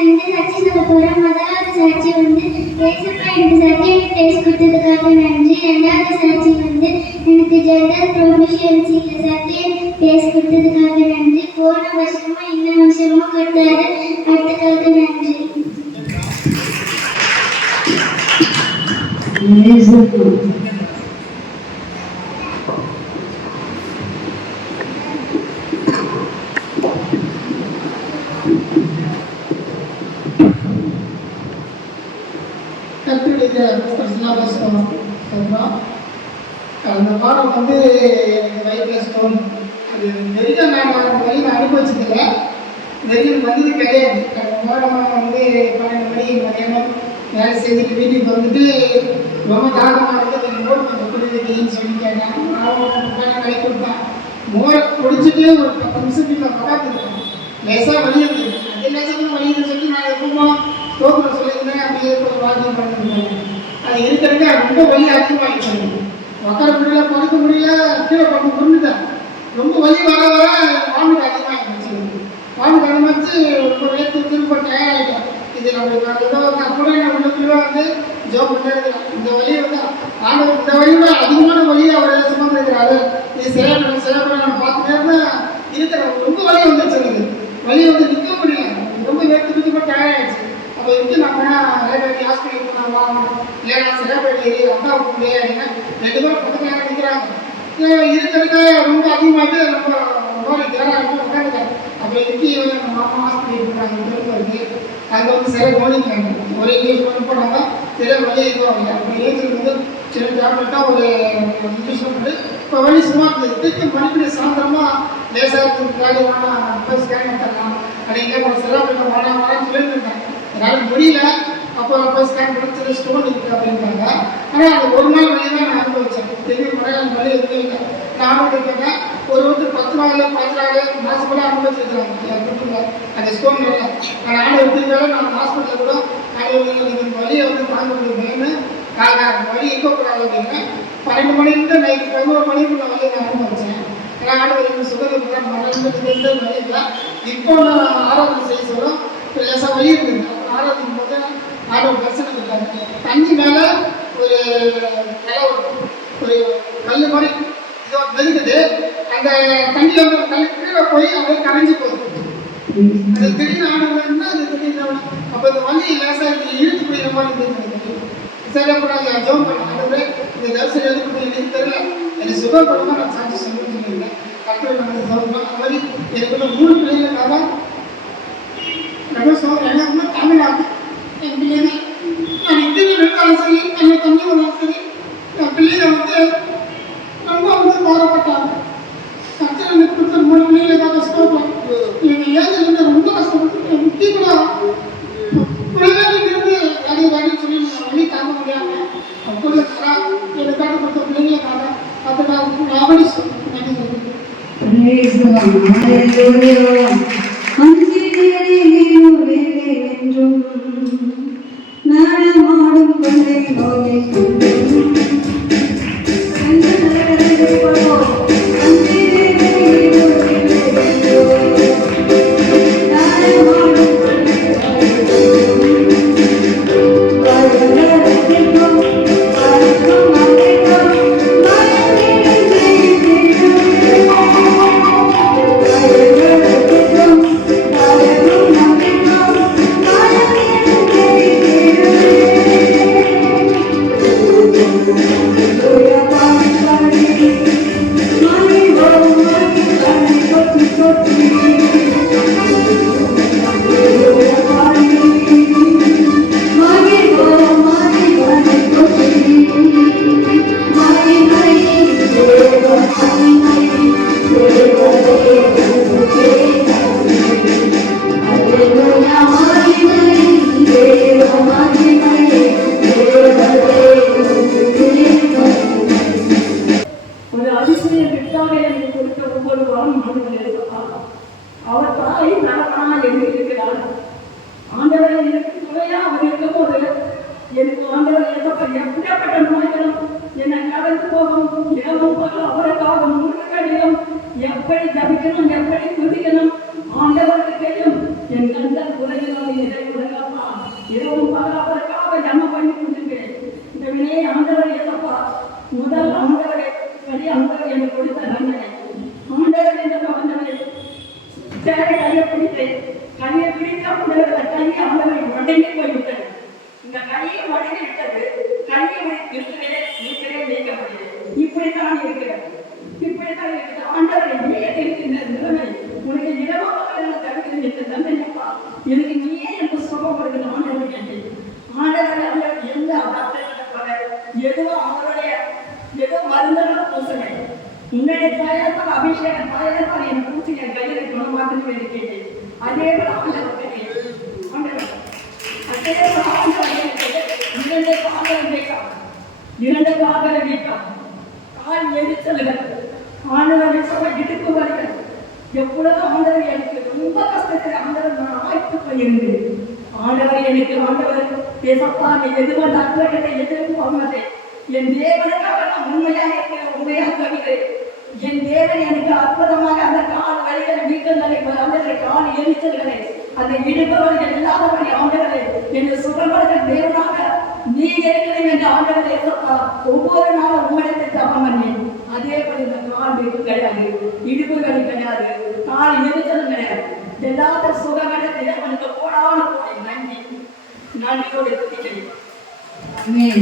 ரெண்டு சாட்சி சொல்ல போறேன். முதலாவது சாட்சி ஏசப்பா எனக்கு சர்டிஃபிகேட் டெஸ்ட் கொடுத்ததுக்காக நன்றி. ரெண்டாவது சாட்சி எனக்கு ஜெண்டர் ப்ரொஃபிஷியன்சியில் சர்டிஃபிகேட் டெஸ்ட் கொடுத்ததுக்காக நன்றி. போன வருஷமா இந்த வருஷமா கொடுத்தாரு, அதுக்காக நன்றி. கடந்த வாரம் எனக்கு வயிற்றில் ஸ்டோன். அது நிறைய நான் வழியில் அனுபவிச்சதில்லை, வெளியில் வந்தது கிடையாது. கடந்த வாரம் 12 மணி மதியானம் வேலை செஞ்சுட்டு வீட்டுக்கு வந்துட்டு ரொம்ப தாகமாக இருந்தது. எனக்கு மோர் கொஞ்சம் குடிக்கிறீங்கன்னு சொல்லிட்டாங்க. நான் கை கொடுத்தேன். மோரை குடிச்சிட்டு ஒரு 10 நிமிஷத்துக்கு உட்காந்துருக்கேன். லேசாக வலி இருந்தது. அது லேசாக வலி சொல்லி நான் எப்பவுமா ஸ்டோக்கில் சொல்லியிருந்தேன். அப்படியே ஒரு வாக்கியம் பண்ணியிருந்தேன். அது இருக்கிறதுக்கு ரொம்ப வலி அதிகமாகிடுச்சு. உட்கார முடியல, படுக்க முடியல, கீழே படுக்க புரிஞ்சுட்டேன். ரொம்ப வலி வர வர வாமிட் அதிகமாகிடுச்சு. வாமிட் அதிகமாகிடுச்சு. ரொம்ப வேர்த்து திரும்ப டயர்டாகிட்டேன். இது நம்மளுக்கு ஏதோ கூட நான் உள்ளுக்குள்ளே ஜோப் பண்ணிருக்கிறேன். இந்த வலியை ஆண்டவர் இந்த வலியோட அதிகமான வழியை அவர் சுமந்துருக்கிறாரு. இது செயல்பட நான் பார்த்துட்டே இருந்தேன். இருக்கிற ரொம்ப வலி வந்துருச்சு. எனக்கு வலி நிற்க முடியல. ரொம்ப வேர்த்து திரும்ப டயர்டாகிடுச்சு. அப்போ நான் போனால் ஹாஸ்பிட்டல் போனால் வாங்கணும், இல்லை நான் சிறப்பேடி அக்கா போகலையே அப்படின்னா 2 பேரும் பக்கத்தில் நிற்கிறாங்க. இருக்கிறது ரொம்ப அதிகமாகிட்டு ரொம்ப நோய் தேராக உட்காந்துட்டாங்க. அப்போ நம்ம மாமா ஹாஸ்பிட்டல் போட்டாங்க. இருக்குது அங்கே சில கவனிக்கிறாங்க. ஒரு இங்கிலீஷ் பண்ணி போனாங்க, சில வழி இருக்குவாங்க. அப்போ ஏற்றுக்கு சில டேப்லெட்டாக ஒரு இன்ஜெக்ஷன் போட்டு இப்போ வழி சும்மா திருப்பி மறுபடியும் சாயந்தரமாக லேசாக காலையில் ஸ்கேன் எடுத்துடலாம் அப்படிங்கிற ஒரு சிறப்பு வாரான்னு சொல்லியிருந்தாங்க. என்னால் முடியல. அப்போ ஸ்கேன் பண்ணி ஸ்டோன் இருக்குது அப்படின்றாங்க. ஆனால் அந்த ஒரு நாள் வழி தான் நான் அனுபவிச்சேன். திரும்பி முறையான வழி எதுவுமே இல்லை. நான் கேட்டேன், ஒரு 10 நாள் 15 நாள் மாதம் கூட அனுபவிச்சிருக்கிறாங்க. அந்த ஸ்டோன் இல்லை. நான் எடுத்துருந்தாலும் நான் ஹாஸ்பிட்டலில் கூட நான் வழியை தாங்க முடியுமேன்னு வழி இருக்கக்கூடாது அப்படின்னு 12 மணிலேருந்து நைட்டு 11 மணிக்குள்ள வழியை நான் அனுபவிச்சேன். ஏன்னா ஆண்டவர் சுகருக்கு தான் மறந்துட்டு வழி இல்லை. இப்போ நான் ஆராதனை செய்ய சொல்லும் லேசாக வழி இருக்குது. ஆராதனைக்கும் போது ஆண்டவர் தரிசனம் இருக்காங்க. தண்ணி மேலே ஒரு கல் மாதிரி இதோ நெருங்குது. அந்த தண்ணியில் கல் கீழே போய் அப்படியே கரைஞ்சி போகுது. அது திடீர்னு ஆண்டவர்னா அது திடீர்னு அப்போ இந்த வழி லேசாக இழுத்து போயிடுற மாதிரி இருந்துச்சு. சரி அப்போ நான் ஜோம் பண்ணேன். ஆண்டவரே இந்த தரிசனம் எதுக்கு எனக்கு தெரியல, எனக்கு சுகப்படுமா நான் சாட்சி சொல்லிட்டு கற்று நான் ஜோம் பண்ண மாதிரி எனக்கு 3 பிள்ளைகளுக்காக என்ன தமிழ்நாடு என் பிள்ளைங்க நான் இந்தியில் இருந்தாலும் சரி, என்னை தம்பி வந்தாலும் சரி, என் பிள்ளைங்க ரொம்ப பாரப்பட்டாங்க. கற்று எனக்கு கொடுத்த 3 பிள்ளைகளுக்காக கஷ்டப்பட்டேன். எங்கள் ஏஜில் ரொம்ப கஷ்டப்பட்டு முக்கியமாக குழந்தைகிட்ட அதை வேணும்னு சொல்லி வழி தாங்க முடியாமல் அப்போது எனக்காக கொடுத்த பிள்ளைங்களுக்காக அதுக்காக லாபடி நடமாடும் கொண்டை நோயை எப்படி ஜபிக்கணும், எப்படி துதிக்கணும் ஆண்டவருக்கு தெரியும். என் கண்கள் உலகிலும் இரவும் பகலாக ஜன்ம பண்ணி கொடுத்துருக்கேன். இந்த வினையை ஆண்டவர் ஏற்றப்பா முதல் ஆண்டவரை வழி ஆண்டவர் எனக்கு கொடுத்த நன்மை. ஆண்டவர் என்ற ஆண்டவரை கையை பிடித்தேன். கையை பிடித்த ஆண்டவர் கையை ஆண்டவரை உடனே போய்விட்டது. இந்த கையை உடனே விட்டது. கையை இருக்கிறே நீக்கப்படுது. இப்படித்தான் இருக்கிறது. இப்படித்தான் இருக்கிறது. ஆண்டவர் இருக்கின்ற நிலைமை உனக்கு இரவாக தடுக்கிறது என்று தந்தையப்பா எனக்கு நீயே எனக்கு சுகப்படுகிறது. ஆண்டவர் கேட்டேன். ஆண்டவர் எந்த எதுவோ அவருடைய ஏதோ மருந்துகளும் பூசுங்க. உன்னுடைய தாயப்பால் அபிஷேகம் தாயப்பால் என் பூச்சி என் கையில் குணமாக்குன்னு கேட்டேன். அதே போல ஆண்டவர் கேட்டேன். ஆண்டவர் அதே போல ஆண்டவர் இரண்டு கால்கள் வைக்காம இரண்டு கால்களை வைக்காம கால் எரிச்சல்கள் ஆண்டவர் சொல்ல இடுப்பு வலிகள் எப்பொழுதும் ஆண்டவர் எனக்கு ரொம்ப கஷ்டத்தில் ஆண்டவர் நான் ஆய்ப்பு போயிருந்தேன். ஆண்டவர் எனக்கு ஆண்டவர் பேசப்பா நீ எதுவும் நண்பர்களை எதிர்ப்பு என் தேவனுக்காக நான் உண்மையாக இருக்கிறேன். உண்மையாக சொல்கிறேன். என் தேவன் எனக்கு அற்புதமாக அந்த கால் வழிகளை வீக்கங்களை அந்த கால் எரிச்சல்களை அந்த இடுப்பவர்கள் இல்லாதபடி ஆண்டவரை என்னை சுகப்படுத்த தேவனாக நீ இருக்கிறேன் என்று ஆண்டவர் ஏசப்பா ஒவ்வொரு நாளும் உங்களிடத்தை ஜபம் பண்ணேன். அதே போல இந்த கால் வீக்கம் கிடையாது, இடுப்புகள் கிடையாது, கால் எரிச்சலும் கிடையாது. எல்லாத்தையும் சுகமான தேவனுக்கு போடாமல் போனேன். நன்றி நன்றியோடு இருக்கிறேன். Amen.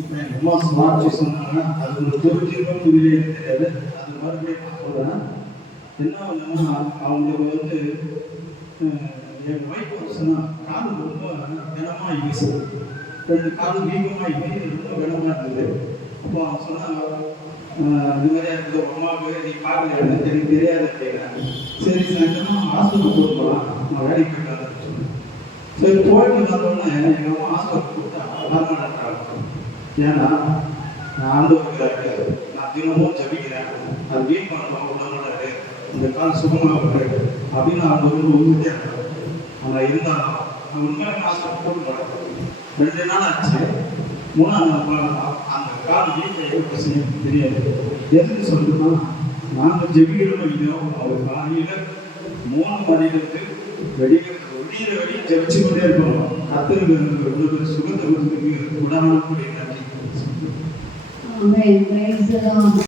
இப்போ எங்கள் அம்மா ஸ்மார்ட் சொன்னாங்கன்னா அது ஒரு புரிஞ்சுக்கணும் புரியலே தெரியாது. அது மறுபடியும் நான் சொல்கிறேன். என்ன ஒன்றுன்னா அவங்களுக்கு என் ஒய்ஃப் சொன்னால் காது ரொம்ப கனமாக யூஸ் ரெண்டு காது வீக்கமாக ரொம்ப கனமாக இருந்தது. அப்போ அவங்க சொன்னாங்க இது மாதிரியா இருக்குது அம்மாவுக்கு நீ பார்க்கல எனக்கு தெரியாது அப்படிங்கிறேன். சரி சாயந்தரம் ஹாஸ்பிட்டல் கூட்டு போகலாம் நான் வேலைக்கு போயிட்டு வரேன் சொன்னேன். சரி போயிட்டு வந்தோடனே எங்கள் அம்மா ஹாஸ்பிட்டல் கொடுத்தா ஏன்னா நான் ஆண்டவருக்கு நான் தினமும் ஜபிக்கிறேன். அது வீக் பண்ணணும் உடம்புல இந்த கால் சுகமாக அப்படின்னு அவங்க வந்து உண்மையாக இருக்காங்க. அவங்க இருந்தாலும் நான் உண்மையாக ஹாஸ்பிட்டல் போட்டு போகிறேன். 2 நாள் ஆச்சு. 3ஆம் நாள் அந்த கால் வீட்டை எப்படி செய்ய தெரியாது. எதுக்கு சொல்லுன்னா நாங்கள் ஜெபிக்கிறோம் இல்லையோ அவர் காலையில் 3 மணிக்கு வெளியே ஜெபிச்சு கொண்டே இருக்கணும். கத்தருக்கு சுகத்தை கொடுத்துருக்கு உடம்பு கூடிய நன்றி. Amen. Praise the Lord.